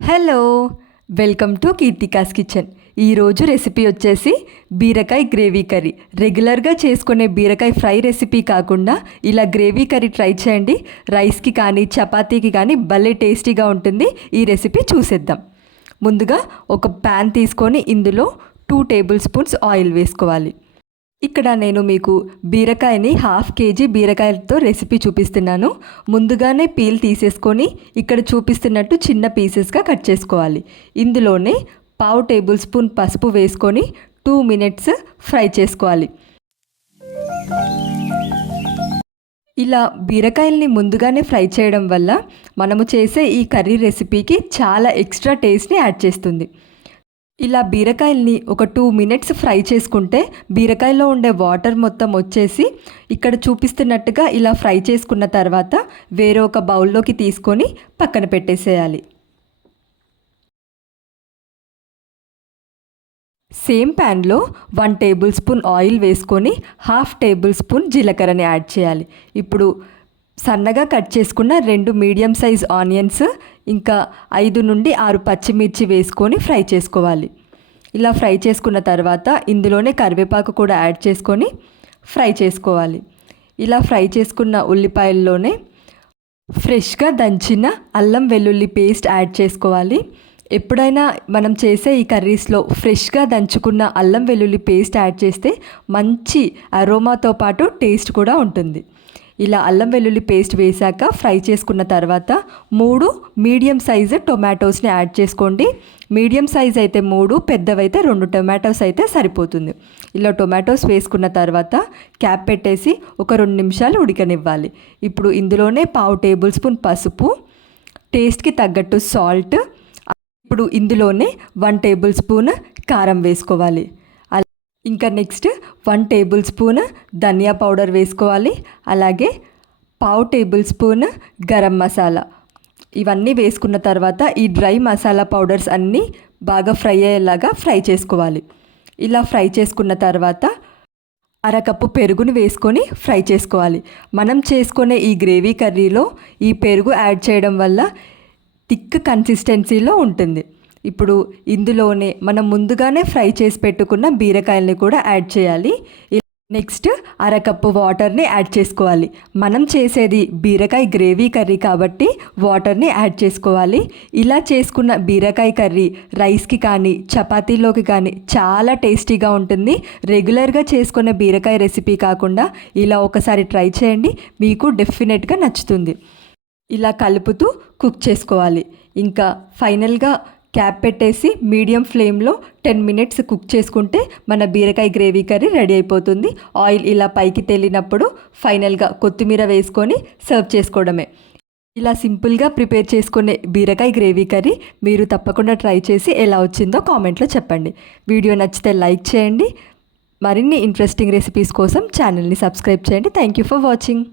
Hello welcome to Keerthika's kitchen. ఈరోజు recipe వచ్చేసి బీరకాయ గ్రేవీ కర్రీ. రెగ్యులర్గా చేసుకునే బీరకాయ ఫ్రై రెసిపీ కాకుండా ఇలా గ్రేవీ కర్రీ ట్రై చేయండి. రైస్కి కానీ చపాతీకి కానీ భలే టేస్టీగా ఉంటుంది. ఈ రెసిపీ చూసేద్దాం. ముందుగా ఒక ప్యాన్ తీసుకొని ఇందులో టూ టేబుల్ స్పూన్స్ ఆయిల్ వేసుకోవాలి. ఇక్కడ నేను మీకు బీరకాయని హాఫ్ కేజీ బీరకాయలతో రెసిపీ చూపిస్తున్నాను. ముందుగానే పీల్ తీసేసుకొని ఇక్కడ చూపిస్తున్నట్టు చిన్న పీసెస్గా కట్ చేసుకోవాలి. ఇందులోనే పావు టేబుల్ స్పూన్ పసుపు వేసుకొని టూ మినిట్స్ ఫ్రై చేసుకోవాలి. ఇలా బీరకాయల్ని ముందుగానే ఫ్రై చేయడం వల్ల మనము చేసే ఈ కర్రీ రెసిపీకి చాలా ఎక్స్ట్రా టేస్ట్ని యాడ్ చేస్తుంది. ఇలా బీరకాయల్ని ఒక టూ మినిట్స్ ఫ్రై చేసుకుంటే బీరకాయలో ఉండే వాటర్ మొత్తం వచ్చేసి ఇక్కడ చూపిస్తున్నట్టుగా ఇలా ఫ్రై చేసుకున్న తర్వాత వేరే ఒక బౌల్లోకి తీసుకొని పక్కన పెట్టేసేయాలి. సేమ్ ప్యాన్లో వన్ టేబుల్ స్పూన్ ఆయిల్ వేసుకొని హాఫ్ టేబుల్ స్పూన్ జీలకర్రని యాడ్ చేయాలి. ఇప్పుడు సన్నగా కట్ చేసుకున్న రెండు మీడియం సైజ్ ఆనియన్స్ ఇంకా ఐదు నుండి ఆరు పచ్చిమిర్చి వేసుకొని ఫ్రై చేసుకోవాలి. ఇలా ఫ్రై చేసుకున్న తర్వాత ఇందులోనే కరివేపాకు కూడా యాడ్ చేసుకొని ఫ్రై చేసుకోవాలి. ఇలా ఫ్రై చేసుకున్న ఉల్లిపాయల్లోనే ఫ్రెష్గా దంచిన అల్లం వెల్లుల్లి పేస్ట్ యాడ్ చేసుకోవాలి. ఎప్పుడైనా మనం చేసే ఈ కర్రీస్లో ఫ్రెష్గా దంచుకున్న అల్లం వెల్లుల్లి పేస్ట్ యాడ్ చేస్తే మంచి అరోమాతో పాటు టేస్ట్ కూడా ఉంటుంది. ఇలా అల్లం వెల్లుల్లి పేస్ట్ వేశాక ఫ్రై చేసుకున్న తర్వాత మూడు మీడియం సైజు టొమాటోస్ని యాడ్ చేసుకోండి. మీడియం సైజ్ అయితే మూడు పెద్దవైతే రెండు టొమాటోస్ అయితే సరిపోతుంది. ఇలా టొమాటోస్ వేసుకున్న తర్వాత క్యాప్ పెట్టేసి ఒక రెండు నిమిషాలు ఉడకనివ్వాలి. ఇప్పుడు ఇందులోనే పావు టేబుల్ స్పూన్ పసుపు టేస్ట్కి తగ్గట్టు సాల్ట్ ఇప్పుడు ఇందులోనే వన్ టేబుల్ స్పూన్ కారం వేసుకోవాలి. ఇంకా నెక్స్ట్ వన్ టేబుల్ స్పూన్ ధనియా పౌడర్ వేసుకోవాలి. అలాగే పావు టేబుల్ స్పూన్ గరం మసాలా. ఇవన్నీ వేసుకున్న తర్వాత ఈ డ్రై మసాలా పౌడర్స్ అన్నీ బాగా ఫ్రై అయ్యేలాగా ఫ్రై చేసుకోవాలి. ఇలా ఫ్రై చేసుకున్న తర్వాత అరకప్పు పెరుగును వేసుకొని ఫ్రై చేసుకోవాలి. మనం చేసుకునే ఈ గ్రేవీ కర్రీలో ఈ పెరుగు యాడ్ చేయడం వల్ల థిక్ కన్సిస్టెన్సీలో ఉంటుంది. ఇప్పుడు ఇందులోనే మనం ముందుగానే ఫ్రై చేసి పెట్టుకున్న బీరకాయల్ని కూడా యాడ్ చేయాలి. నెక్స్ట్ అరకప్పు వాటర్ని యాడ్ చేసుకోవాలి. మనం చేసేది బీరకాయ గ్రేవీ కర్రీ కాబట్టి వాటర్ని యాడ్ చేసుకోవాలి. ఇలా చేసుకున్న బీరకాయ కర్రీ రైస్కి కానీ చపాతీలోకి కానీ చాలా టేస్టీగా ఉంటుంది. రెగ్యులర్గా చేసుకున్న బీరకాయ రెసిపీ కాకుండా ఇలా ఒకసారి ట్రై చేయండి. మీకు డెఫినెట్గా నచ్చుతుంది. ఇలా కలుపుతూ కుక్ చేసుకోవాలి. ఇంకా ఫైనల్గా క్యాప్ పెట్టేసి మీడియం ఫ్లేమ్లో టెన్ మినిట్స్ కుక్ చేసుకుంటే మన బీరకాయ గ్రేవీ కర్రీ రెడీ అయిపోతుంది. ఆయిల్ ఇలా పైకి తేలినప్పుడు ఫైనల్గా కొత్తిమీర వేసుకొని సర్వ్ చేసుకోవడమే. ఇలా సింపుల్గా ప్రిపేర్ చేసుకునే బీరకాయ గ్రేవీ కర్రీ మీరు తప్పకుండా ట్రై చేసి ఎలా వచ్చిందో కామెంట్లో చెప్పండి. వీడియో నచ్చితే లైక్ చేయండి. మరిన్ని ఇంట్రెస్టింగ్ రెసిపీస్ కోసం ఛానల్ని సబ్స్క్రైబ్ చేయండి. Thank you for watching.